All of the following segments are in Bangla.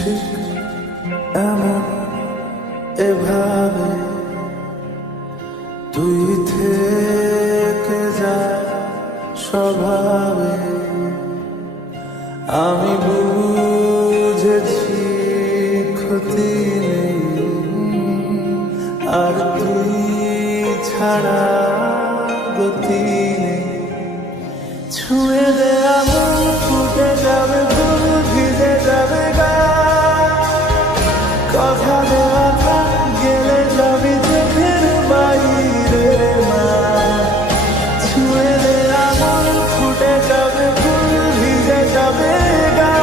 ঠিক এমন এভাবে তুই থেকে যা স্বভাবে। আমি বুঝেছি ক্ষতি নেই, আর তুই ছাড়া গতি নেই। ছুঁয়ে দে আগুন, ফুটে যাবে ফুল, ভিজে যাবে গা। কথা দেওয়া থাক, গেলে যাবি চোখের বাইরে মা। ছুঁয়ে দে আগুন, ফুটে যাবে ফুল, ভিজে যাবে গা।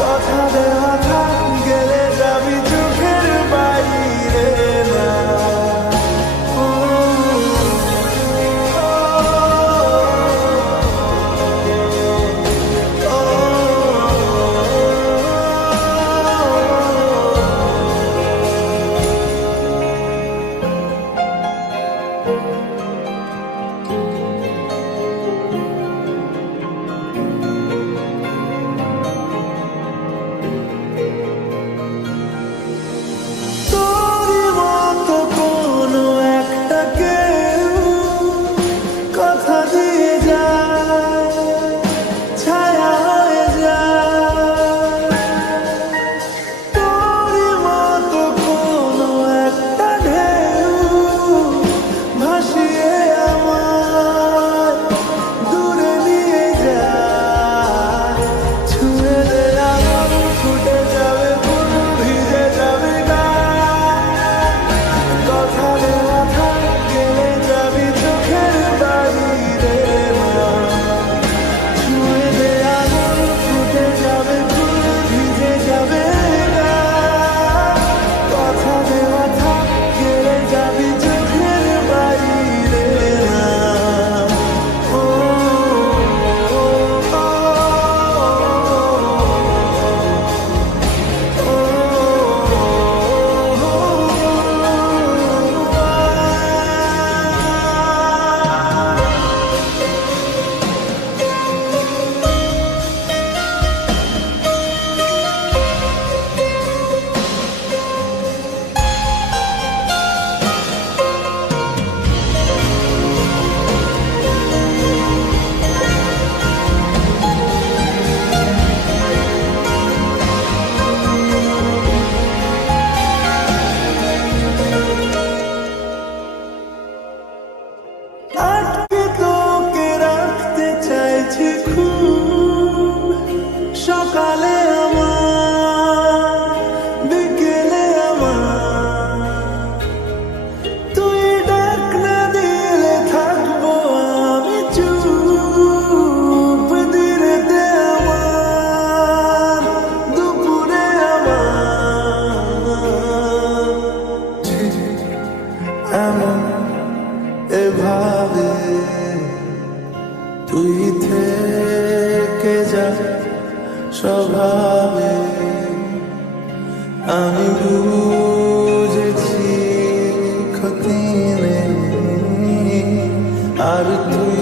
কথা দেওয়া থাক, গেলে যাবি চোখের বাইরে মা। সকালে আমার, বিকেলে আমার, তুই ডাক না দিলে থাকবো আমি চুপ। দিনেতে আমার, দুপুরে আমার, ঠিক এমন এভাবে তুই থেকে যা স্বভাবে। আমি বুঝেছি ক্ষতি নেই, আর তুই